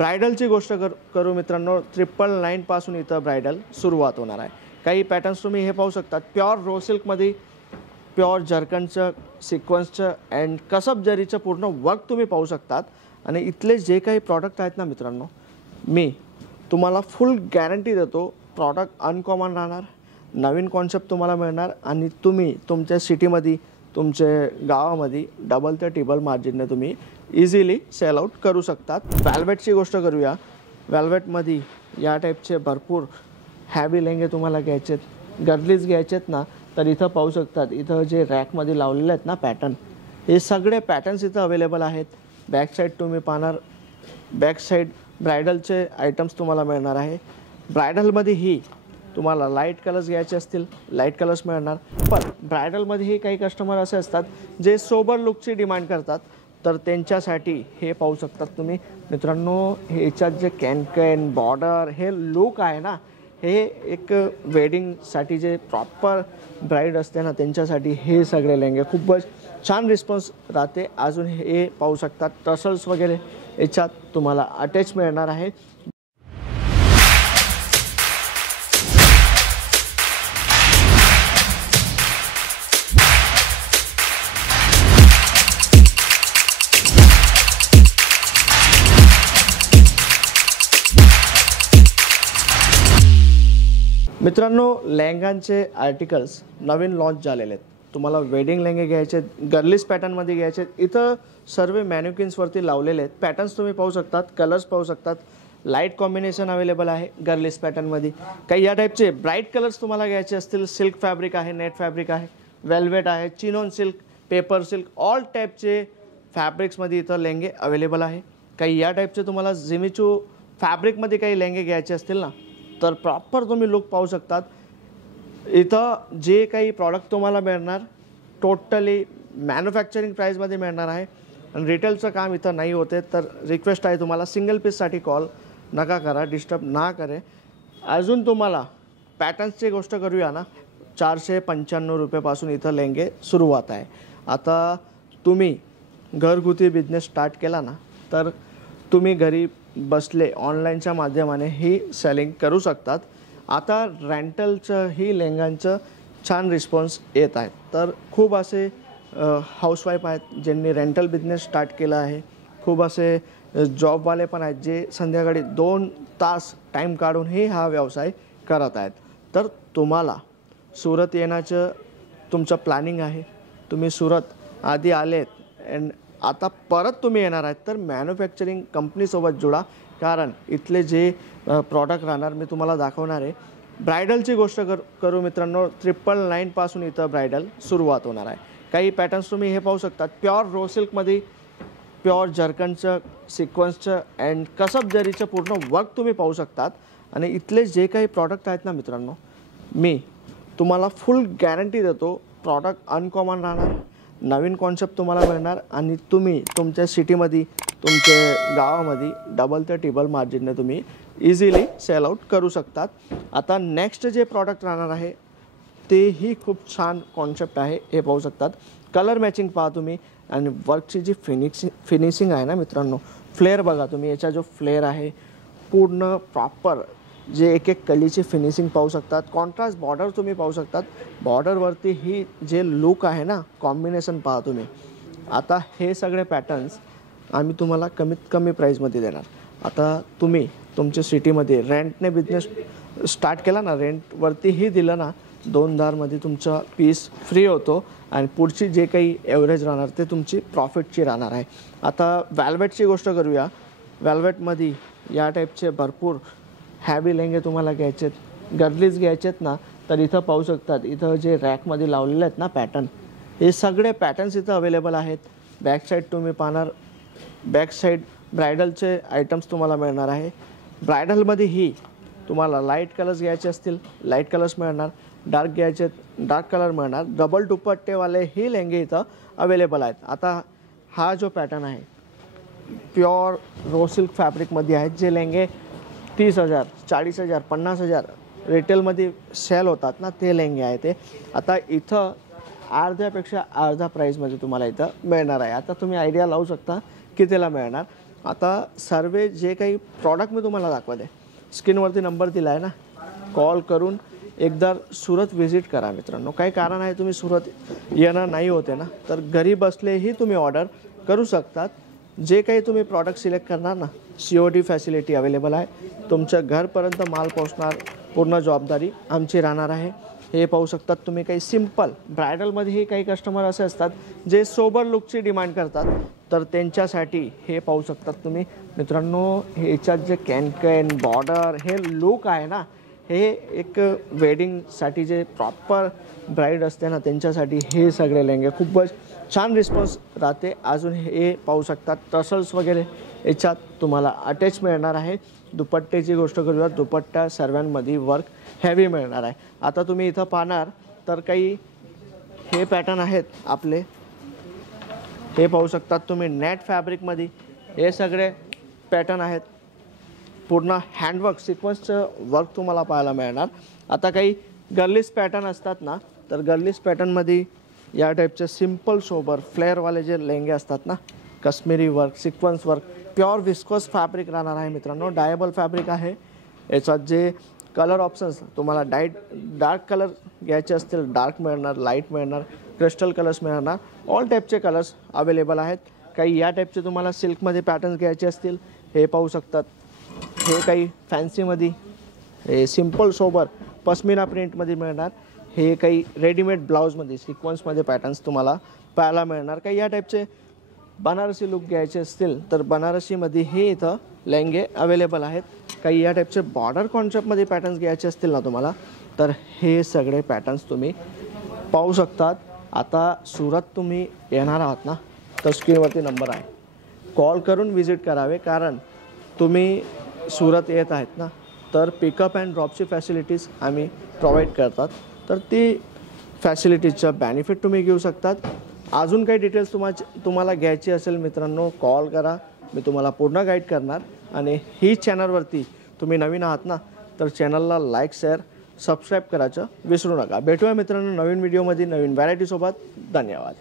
ब्रायडलची गोष्ट करू मित्रांनो, 999 पासून इथं ब्रायडल सुरुवात होणार आहे। काही पॅटर्न्स तुम्ही हे पाहू शकता, प्युअर रो सिल्कमध्ये प्युअर जर्कनचं सिक्वेन्सचं अँड कसब जरीचं पूर्ण वर्क तुम्ही पाहू शकतात। आणि इथले जे काही प्रॉडक्ट आहेत ना मित्रांनो, मी तुम्हाला फुल गॅरंटी देतो, प्रॉडक्ट अनकॉमन राहणार, नवीन कॉन्सेप्ट तुम्हाला मिळणार आणि तुम्ही तुमच्या सिटीमध्ये तुमच्या गावामध्ये डबल ते ट्रिपल मार्जिनने तुम्ही इझिली सेल आउट करू शकतात। वेल्वेटची गोष्ट करूया, वेल्वेटमध्ये या टाईपचे भरपूर हॅवी लेंगे तुम्हाला घ्यायचे आहेत, गर्लीज घ्यायचे आहेत ना, तर इथं पाहू शकतात। इथं जे रॅकमध्ये लावलेले आहेत ना पॅटर्न, हे सगळे पॅटर्न्स इथं अवेलेबल आहेत। बॅक साईड तुम्ही पाहणार, बॅक साईड ब्रायडलचे आयटम्स तुम्हाला मिळणार आहे। ब्रायडलमध्ये ही तुम्हाला लाईट कलर्स घ्यायचे असतील लाईट कलर्स मिळणार, पण ब्रायडलमध्येही काही कस्टमर असे असतात जे सोबर लुकची डिमांड करतात, तर त्यांच्यासाठी हे पाहू शकतात तुम्ही मित्रांनो। ह्याच्यात जे कॅन बॉर्डर हे लुक आहे ना, हे एक वेडिंगसाठी जे प्रॉपर ब्राईड असते ना, त्यांच्यासाठी हे सगळे लेंगे खूपच छान रिस्पॉन्स राहते। अजून हे पाहू शकतात, टसल्स वगैरे याच्यात तुम्हाला अटॅच मिळणार आहे। मित्रांनो, लेहंगांचे आर्टिकल्स नवीन लॉन्च झालेले आहेत। तुम्हाला वेडिंग लेहंगे घ्यायचे, गर्लिश पॅटर्नमध्ये घ्यायचे, इथं सर्व मॅन्युकिन्सवरती लावलेले आहेत। पॅटर्न्स तुम्ही पाहू शकतात, कलर्स पाहू शकतात, लाईट कॉम्बिनेशन अवेलेबल आहे गर्लिश पॅटर्नमध्ये। काही या टाईपचे ब्राईट कलर्स तुम्हाला घ्यायचे असतील, सिल्क फॅब्रिक आहे, नेट फॅब्रिक आहे, वेल्वेट आहे, chinon silk, paper silk, all टाईपचे फॅब्रिक्समध्ये इथं लेहंगे अवेलेबल आहे। काही या टाईपचे तुम्हाला जिमिचू फॅब्रिकमध्ये काही लेहंगे घ्यायचे असतील ना, तर प्रॉपर तुम्ही लुक पाहू शकतात। इथं जे काही प्रॉडक्ट तुम्हाला मिळणार टोटली मॅन्युफॅक्चरिंग प्राईसमध्ये मिळणार आहे आणि रिटेलचं काम इथं नाही होते। तर रिक्वेस्ट आहे तुम्हाला, सिंगल पीससाठी कॉल नका करा, डिस्टर्ब ना करे। अजून तुम्हाला पॅटर्न्सची गोष्ट करूया ना, 495 रुपयापासून इथं लेंगे सुरुवात आहे। आता तुम्ही घरगुती बिझनेस स्टार्ट केला ना, तर तुम्ही घरी बसले ऑनलाईनच्या माध्यमाने ही सेलिंग करू शकतात। आता रेंटलचं ही लेहंगांचं छान रिस्पॉन्स येत आहे, तर खूप असे हाऊसवाईफ आहेत ज्यांनी रेंटल बिझनेस स्टार्ट केला आहे। खूप असे जॉबवाले पण आहेत जे संध्याकाळी 2 तास टाईम काढूनही हा व्यवसाय करत आहेत। तर तुम्हाला सुरत येण्याचं तुमचं प्लॅनिंग आहे, तुम्ही सुरत आधी आलेत अँड आता परत तुम्ही येणार आहेत, तर मॅन्युफॅक्चरिंग कंपनीसोबत जुळा, कारण इथले जे प्रॉडक्ट राहणार मी तुम्हाला दाखवणार आहे। ब्रायडलची गोष्ट करू मित्रांनो, 999 पासून इथं ब्रायडल सुरुवात होणार आहे। काही पॅटर्न्स तुम्ही हे पाहू शकतात, प्युअर रो सिल्कमध्ये प्युअर जर्कनचं सिक्वेन्सचं अँड कसब जरीचं पूर्ण वर्क तुम्ही पाहू शकतात। आणि इथले जे काही प्रॉडक्ट आहेत ना मित्रांनो, मी तुम्हाला फुल गॅरंटी देतो, प्रॉडक्ट अनकॉमन राहणार, नवीन कॉन्सेप्ट तुम्हाला मिळणार आणि तुम्ही तुमच्या सिटीमध्ये तुमच्या गावामध्ये डबल ते ट्रिपल मार्जिनने तुम्ही इझिली सेल आउट करू शकतात। आता नेक्स्ट जे प्रॉडक्ट राहणार आहे तेही खूप छान कॉन्सेप्ट आहे, हे पाहू शकतात। कलर मॅचिंग पहा तुम्ही आणि वर्कची जी फिनिशिंग आहे ना मित्रांनो, फ्लेअर बघा तुम्ही, याचा जो फ्लेअर आहे पूर्ण प्रॉपर, जे एक एक कलीची फिनिशिंग पाहू शकतात। कॉन्ट्रास्ट बॉर्डर तुम्ही पाहू शकतात, बॉर्डरवरती ही जे लुक आहे ना, कॉम्बिनेशन पहा तुम्ही। आता हे सगळे पॅटर्न्स आम्ही तुम्हाला कमीत कमी प्राईसमध्ये देणार। आता तुम्ही तुमच्या सिटीमध्ये रेंटने बिझनेस स्टार्ट केला ना, रेंटवरतीही दिलं ना, 2,000मध्ये तुमचा पीस फ्री होतो आणि पुढची जे काही ॲव्हरेज राहणार ते तुमची प्रॉफिटची राहणार आहे। आता वेल्वेटची गोष्ट करूया, वेल्वेटमध्ये या टाईपचे भरपूर हॅवी लेंगे तुम्हाला घ्यायचे आहेत, गर्लीज घ्यायचे आहेत ना, तर इथं पाहू शकतात। इथं जे रॅकमध्ये लावलेले आहेत ना पॅटर्न, हे सगळे पॅटर्न्स इथं अवेलेबल आहेत। बॅक साईड तुम्ही पाहणार, बॅक साईड ब्रायडलचे आयटम्स तुम्हाला मिळणार आहे। ब्रायडलमध्ये ही तुम्हाला लाईट कलर्स घ्यायचे असतील लाईट कलर्स मिळणार, डार्क घ्यायचे डार्क कलर मिळणार, डबल दुपट्टेवाले ही लेंगे इथं अवेलेबल आहेत। आता हा जो पॅटर्न आहे प्युअर रो सिल्क फॅब्रिकमध्ये आहेत, जे लेंगे 30,000, 40,000, 50,000 रिटेलमध्ये सेल होतात ना, ते लेंगे आहे ते। आता इथं अर्ध्यापेक्षा अर्धा प्राईसमध्ये तुम्हाला इथं मिळणार आहे। आता तुम्ही आयडिया लावू शकता कितीला मिळणार। आता सर्व जे काही प्रॉडक्ट मी तुम्हाला दाखवले स्क्रीनवरती नंबर दिला आहे ना, कॉल करून एकदा सुरत व्हिजिट करा मित्रांनो. काही कारण आहे तुम्ही सुरत येणार नाही होते ना, तर घरी बसलेही तुम्ही ऑर्डर करू शकतात. जे काही तुम्ही प्रॉडक्ट सिलेक्ट करणार ना, COD फॅसिलिटी अवेलेबल आहे. तुमच्या घरपर्यंत माल पोहोचणार, पूर्ण जबाबदारी आमची राहणार आहे. हे पाहू शकतात तुम्ही. काही सिम्पल ब्रायडलमध्येही काही कस्टमर असे असतात जे सोबर लुकची डिमांड करतात, तर त्यांच्यासाठी हे पाहू शकतात तुम्ही मित्रांनो. ह्याच्यात जे कॅन बॉर्डर हे लुक आहे ना, हे एक वेडिंगसाठी जे प्रॉपर ब्राईड असते ना, त्यांच्यासाठी हे सगळे लेंगे खूपच छान रिस्पॉन्स राहते. अजून हे पाहू शकतात टसल्स वगैरे याच्यात तुम्हाला अटॅच मिळणार आहे. दुपट्ट्याची गोष्ट करूया, दुपट्टा सर्वांमध्ये वर्क हेवी मिळणार आहे. आता तुम्ही इथं पाहणार तर काही हे पॅटर्न आहेत आपले, हे पाहू शकतात तुम्ही. नेट फॅब्रिकमध्ये हे सगळे पॅटर्न आहेत. पूर्ण हँडवर्क सिक्वन्सचं वर्क तुम्हाला पाहायला मिळणार. आता काही गर्लिश पॅटर्न असतात ना, तर गर्लिश पॅटर्नमध्ये या टाईपचे सिम्पल सोबर फ्लेअरवाले जे लेंगे असतात ना, Kashmiri work sequence work pure viscose fabric राहणार आहे मित्रांनो. डायबल फॅब्रिक आहे. याच्यात जे कलर ऑप्शन्स तुम्हाला डार्क कलर घ्यायचे असतील डार्क मिळणार, लाईट मिळणार, क्रिस्टल कलर्स मिळणार. ऑल टाईपचे कलर्स अवेलेबल आहेत. काही या टाईपचे तुम्हाला सिल्कमध्ये पॅटर्न्स घ्यायचे असतील हे पाहू शकतात. हे काही फॅन्सीमध्ये हे सिम्पल सोबर पश्मिना प्रिंटमध्ये मिळणार. हे काही रेडीमेड ब्लाऊजमध्ये सिक्वन्समध्ये पॅटर्न्स तुम्हाला पाहायला मिळणार. काही या टाईपचे बनारसी लुक घ्यायचे असतील तर बनारसीमध्ये हे इथं लेंगे अवेलेबल आहेत. काही या टाईपचे बॉर्डर कॉन्सेप्टमध्ये पॅटर्न्स घ्यायचे असतील ना तुम्हाला, तर हे सगळे पॅटर्न्स तुम्ही पाहू शकतात. आता सुरत तुम्ही येणार आहात ना, तर स्क्रीनवरती नंबर आहे, कॉल करून व्हिजिट करावे. कारण तुम्ही सुरत येत आहेत ना, तर पिकअप अँड ड्रॉपची फॅसिलिटीज आम्ही प्रोव्हाइड करतात. तर ती फॅसिलिटीजचा बेनिफिट तुम्ही घेऊ शकतात. अजून काही डिटेल्स तुम्हाला घ्यायची असेल मित्रांनो, कॉल करा, मी तुम्हाला पूर्ण गाईड करणार. आणि ही चॅनलवरती तुम्ही नवीन आहात ना, तर चॅनलला लाईक शेअर सबस्क्राईब करायचं विसरू नका. भेटूया मित्रांनो नवीन व्हिडिओमध्ये नवीन व्हरायटीसोबत. धन्यवाद.